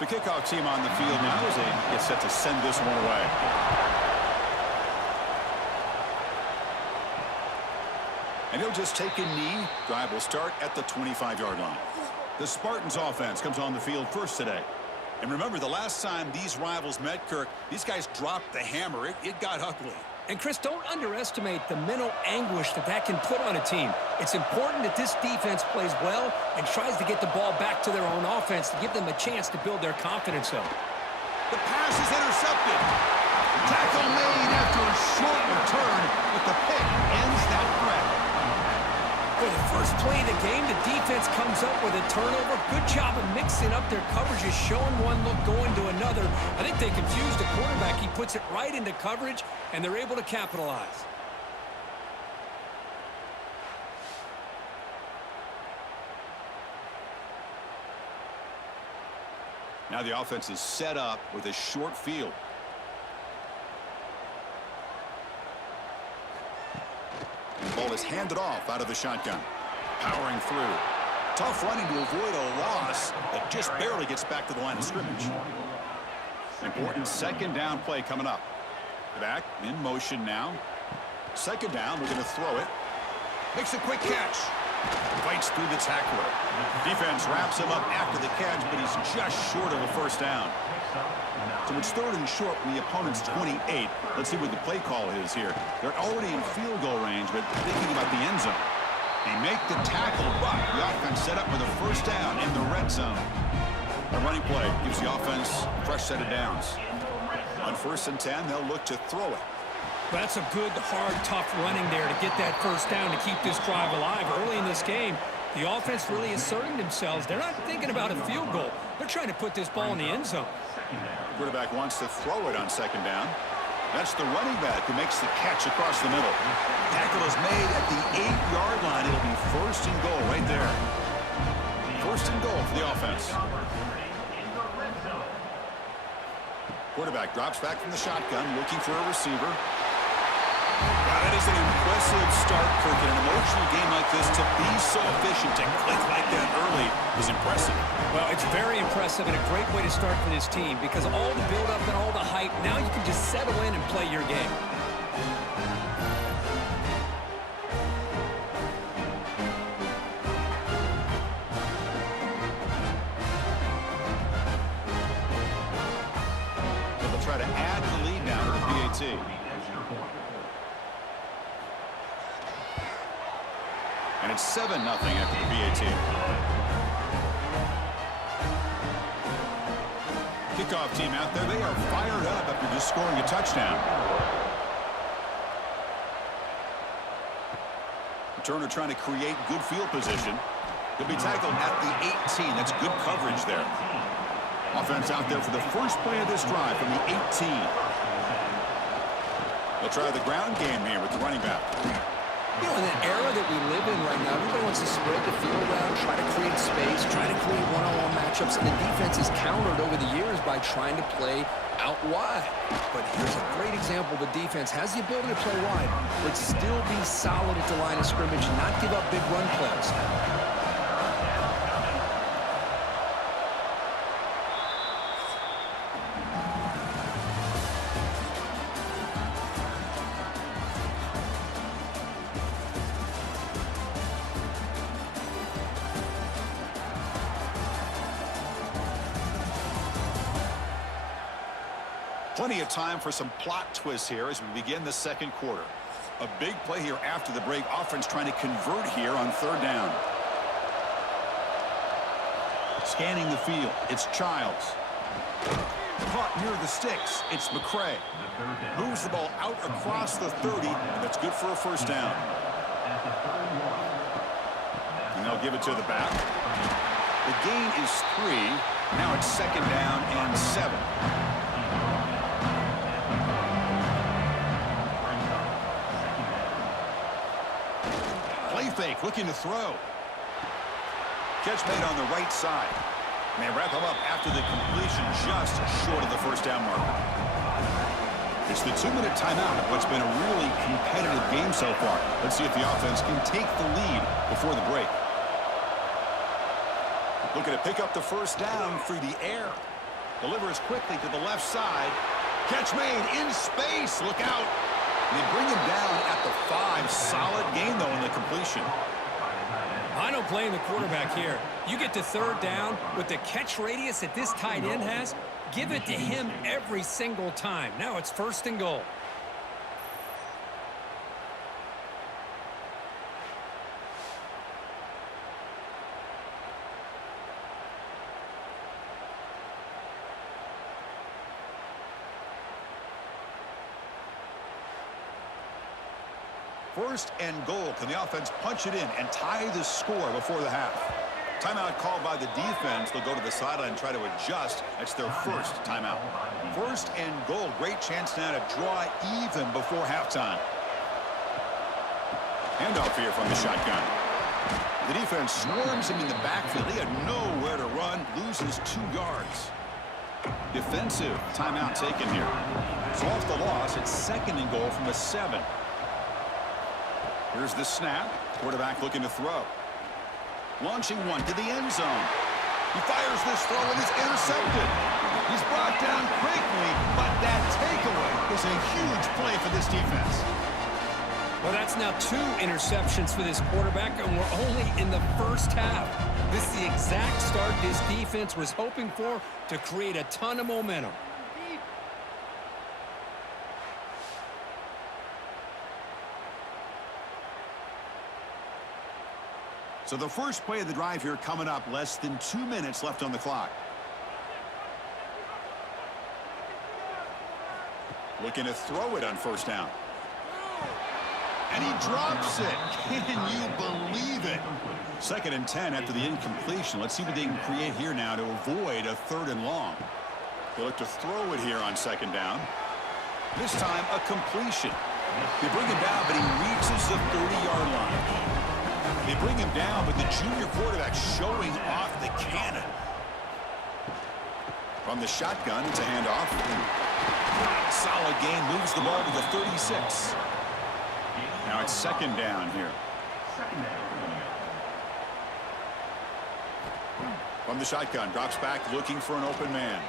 The kickoff team on the field now as they get set to send this one away. And he'll just take a knee. Drive will start at the 25-yard line. The Spartans offense comes on the field first today. And remember, the last time these rivals met, Kirk, these guys dropped the hammer. It got ugly. And, Chris, don't underestimate the mental anguish that can put on a team. It's important that this defense plays well and tries to get the ball back to their own offense to give them a chance to build their confidence up. The pass is intercepted. Tackle made after a short return, but the pick ends that threat. For the first play of the game, the defense comes up with a turnover. Good job of mixing up their coverages, showing one look, going to another. I think they confused the quarterback. He puts it right into coverage, and they're able to capitalize. Now the offense is set up with a short field. And the ball is handed off out of the shotgun. Powering through. Tough running to avoid a loss that just barely gets back to the line of scrimmage. Important second down play coming up. Back in motion now. Second down, we're going to throw it. Makes a quick catch. Fights through the tackler. Defense wraps him up after the catch, but he's just short of a first down. So it's third and short from the opponent's 28. Let's see what the play call is here. They're already in field goal range, but thinking about the end zone. They make the tackle, but the offense set up with a first down in the red zone. A running play gives the offense a fresh set of downs. On 1st and 10, they'll look to throw it. That's a good, hard, tough running there to get that first down to keep this drive alive. Early in this game, the offense really asserting themselves. They're not thinking about a field goal. They're trying to put this ball in the end zone. Quarterback wants to throw it on second down. That's the running back who makes the catch across the middle. Tackle is made at the 8-yard line. It'll be 1st and goal right there. 1st and goal for the offense. Quarterback drops back from the shotgun, looking for a receiver. Wow, that is an impressive start, Kirk. In an emotional game like this, to be so efficient, to click like that early is impressive. Well, it's very impressive and a great way to start for this team because all the build-up and all the hype, now you can just settle in and play your game. They'll try to add the lead now to the PAT. And it's 7-0 after the PAT. Kickoff team out there. They are fired up after just scoring a touchdown. Turner trying to create good field position. He'll be tackled at the 18. That's good coverage there. Offense out there for the first play of this drive from the 18. They'll try the ground game here with the running back. You know, in the era that we live in right now, everybody wants to spread the field out, try to create space, try to create one-on-one matchups, and the defense is countered over the years by trying to play out wide. But here's a great example. The defense has the ability to play wide, but still be solid at the line of scrimmage and not give up big run plays. Plenty of time for some plot twists here as we begin the second quarter. A big play here after the break. Offense trying to convert here on 3rd down. Scanning the field. It's Childs. Caught near the sticks. It's McCray. Moves the ball out across the 30, and that's good for a first down. And they'll give it to the back. The gain is 3. Now it's 2nd down and 7. Play fake, looking to throw. Catch made on the right side. And they wrap him up after the completion, just short of the first down marker. It's the 2-minute timeout of what's been a really competitive game so far. Let's see if the offense can take the lead before the break. Looking to pick up the first down through the air. Delivers quickly to the left side. Catch made in space. Look out. They bring him down at the 5. Solid gain, though, in the completion. I don't blame the quarterback here. You get to third down with the catch radius that this tight end has, give it to him every single time. Now it's 1st and goal. First and goal. Can the offense punch it in and tie the score before the half? Timeout called by the defense. They'll go to the sideline and try to adjust. That's their first timeout. First and goal. Great chance now to draw even before halftime. Handoff here from the shotgun. The defense swarms him in the backfield. He had nowhere to run. Loses 2 yards. Defensive timeout taken here. So off the loss, it's 2nd and goal from the 7. Here's the snap. Quarterback looking to throw. Launching one to the end zone. He fires this throw and it's intercepted. He's brought down quickly, but that takeaway is a huge play for this defense. Well, that's now 2 interceptions for this quarterback, and we're only in the first half. This is the exact start this defense was hoping for to create a ton of momentum. So the first play of the drive here coming up. Less than 2 minutes left on the clock. Looking to throw it on 1st down. And he drops it. Can you believe it? 2nd and 10 after the incompletion. Let's see what they can create here now to avoid a 3rd and long. They look to throw it here on 2nd down. This time a completion. They bring him down, but he reaches the 30-yard line. They bring him down, but the junior quarterback showing off the cannon. From the shotgun, it's a handoff. Solid gain, moves the ball to the 36. Now it's 2nd down here. From the shotgun, drops back, looking for an open man.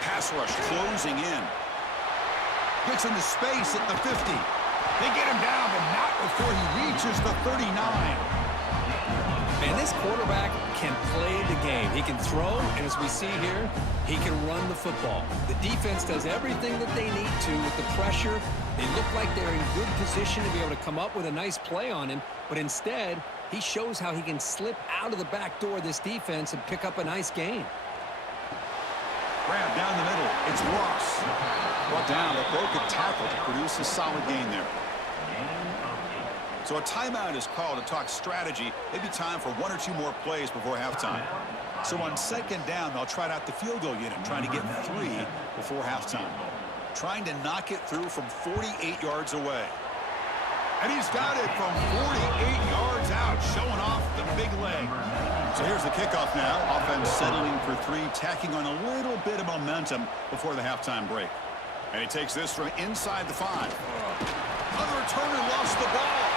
Pass rush closing in. Gets into space at the 50. They get him down, but not before he reaches the 39. Man, this quarterback can play the game. He can throw, and as we see here, he can run the football. The defense does everything that they need to with the pressure. They look like they're in good position to be able to come up with a nice play on him, but instead, he shows how he can slip out of the back door of this defense and pick up a nice gain. Grab down the middle. It's Ross. Brought down, a broken tackle to produce a solid gain there. So a timeout is called to talk strategy. Maybe time for 1 or 2 more plays before halftime. So on 2nd down, they'll try out the field goal unit, trying to get 3 before halftime. Trying to knock it through from 48 yards away. And he's got it from 48 yards out, showing off the big leg. So here's the kickoff now. Offense settling for 3, tacking on a little bit of momentum before the halftime break. And he takes this from inside the 5. Other returner lost the ball.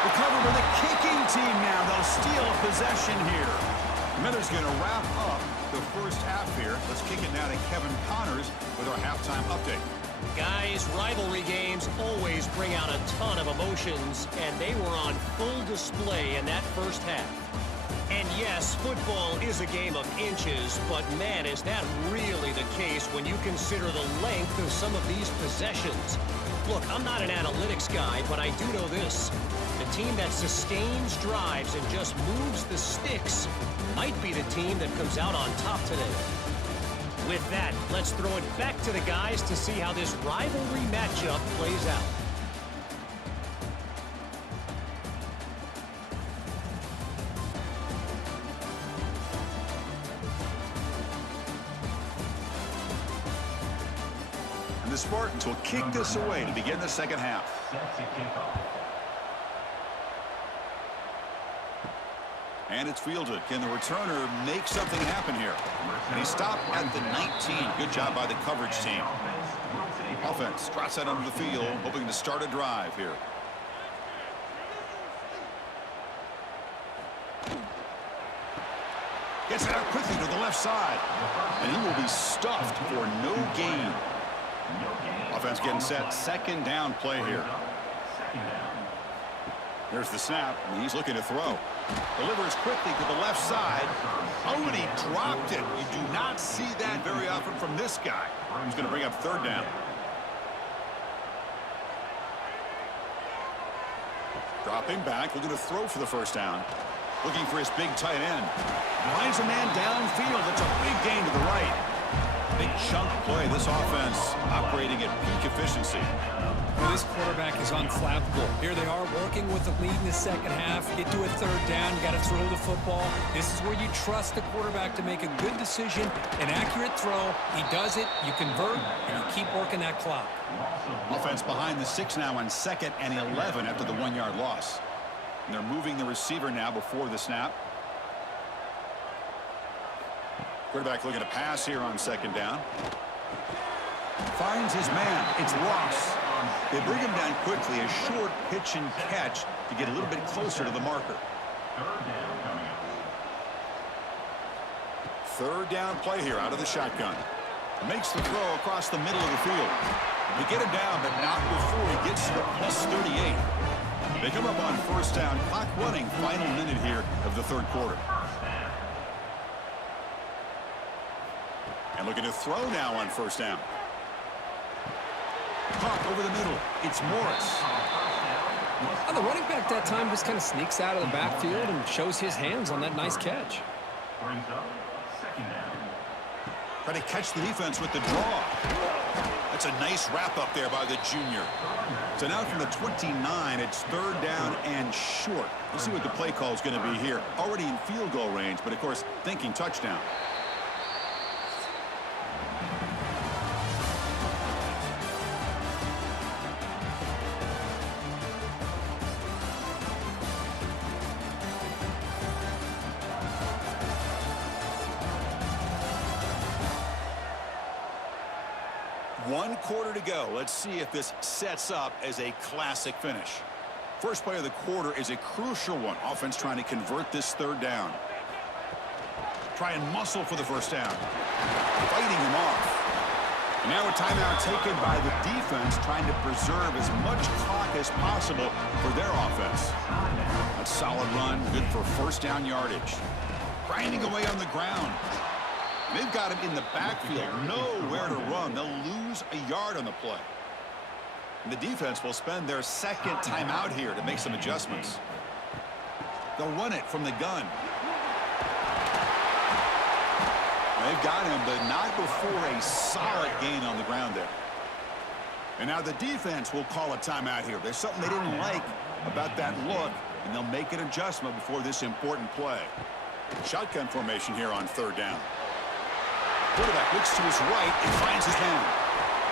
Recovered by the kicking team now. They'll steal a possession here. The Miller's going to wrap up the first half here. Let's kick it now to Kevin Connors with our halftime update. Guys, rivalry games always bring out a ton of emotions, and they were on full display in that first half. And yes, football is a game of inches, but man, is that really the case when you consider the length of some of these possessions. Look, I'm not an analytics guy, but I do know this. The team that sustains drives and just moves the sticks might be the team that comes out on top today. With that, let's throw it back to the guys to see how this rivalry matchup plays out. And the Spartans will kick this away to begin the second half. And it's fielded. Can the returner make something happen here? And he stopped at the 19. Good job by the coverage team. Offense trots that onto the field, hoping to start a drive here. Gets Gets it out quickly to the left side. And he will be stuffed for no gain. Offense getting set. Second down play here. There's the snap. He's looking to throw. Delivers quickly to the left side. Oh, and he dropped it. You do not see that very often from this guy. He's going to bring up third down. Dropping back, looking to throw for the first down. Looking for his big tight end. Finds a man downfield. It's a big gain to the right. Big chunk play. This offense operating at peak efficiency. Well, this quarterback is unflappable. Here they are working with the lead in the second half. Get to a third down. You got to throw the football. This is where you trust the quarterback to make a good decision, an accurate throw. He does it. You convert, and you keep working that clock. Offense behind the 6 now on 2nd and 11 after the 1-yard loss. And they're moving the receiver now before the snap. Quarterback looking to pass here on 2nd down. Finds his man. It's Ross. They bring him down quickly. A short pitch and catch to get a little bit closer to the marker. Third down play here out of the shotgun. Makes the throw across the middle of the field. They get him down, but not before he gets to the plus 38. They come up on first down. Clock running. Final minute here of the third quarter. And looking to throw now on first down. Pop over the middle. It's Morris. Oh, the running back that time just kind of sneaks out of the backfield and shows his hands on that nice catch. Try to catch the defense with the draw. That's a nice wrap up there by the junior. So now from the 29, it's third down and short. Let's see what the play call is going to be here. Already in field goal range, but of course thinking touchdown. One quarter to go. Let's see if this sets up as a classic finish. First play of the quarter is a crucial one. Offense trying to convert this third down. Try and muscle for the first down. Fighting him off. And now a timeout taken by the defense, trying to preserve as much clock as possible for their offense. A solid run, good for first down yardage. Grinding away on the ground. They've got him in the backfield, nowhere to run. They'll lose a yard on the play. And the defense will spend their second timeout here to make some adjustments. They'll run it from the gun. They've got him, but not before a solid gain on the ground there. And now the defense will call a timeout here. There's something they didn't like about that look, and they'll make an adjustment before this important play. Shotgun formation here on third down. Quarterback looks to his right and finds his man.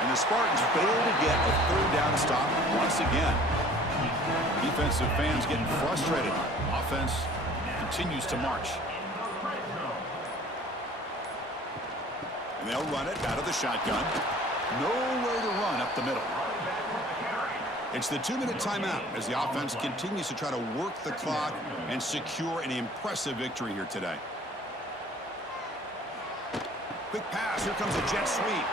And the Spartans fail to get a third down stop once again. Defensive fans getting frustrated. Offense continues to march. And they'll run it out of the shotgun. Nowhere to run up the middle. It's the 2-minute timeout as the offense continues to try to work the clock and secure an impressive victory here today. Quick pass. Here comes a jet sweep.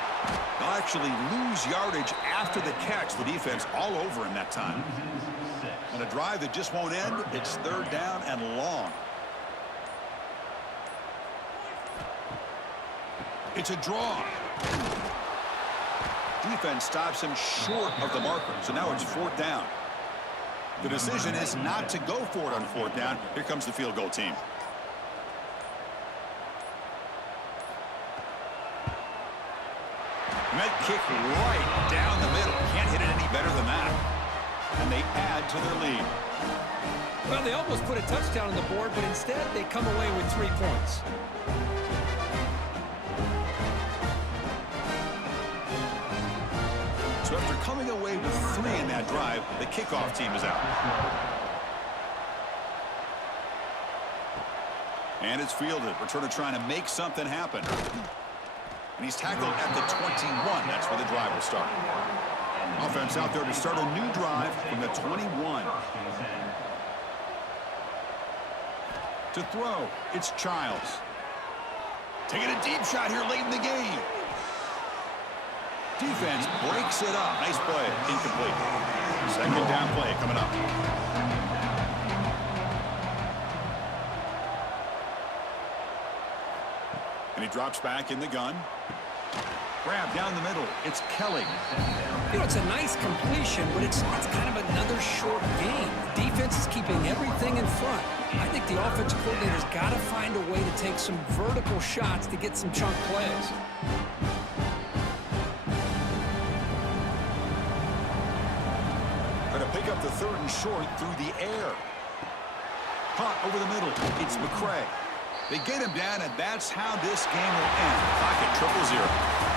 They'll actually lose yardage after the catch. The defense all over him that time. On a drive that just won't end, it's third down and long. It's a draw. Defense stops him short of the marker, so now it's fourth down. The decision is not to go for it on fourth down. Here comes the field goal team. And that kick right down the middle. Can't hit it any better than that. And they add to their lead. Well, they almost put a touchdown on the board, but instead they come away with 3 points. So after coming away with 3 in that drive, the kickoff team is out. And it's fielded. Returner trying to make something happen. And he's tackled at the 21. That's where the drive will start. Offense out there to start a new drive from the 21. To throw, it's Childs. Taking a deep shot here late in the game. Defense breaks it up. Nice play. Incomplete. Second down play coming up. And he drops back in the gun. Grab down the middle. It's Kelly. You know, it's a nice completion, but it's kind of another short game. The defense is keeping everything in front. I think the offensive coordinator's got to find a way to take some vertical shots to get some chunk plays. Going to pick up the 3rd and short through the air. Punt over the middle. It's McCray. They get him down, and that's how this game will end. Clock at 0-0.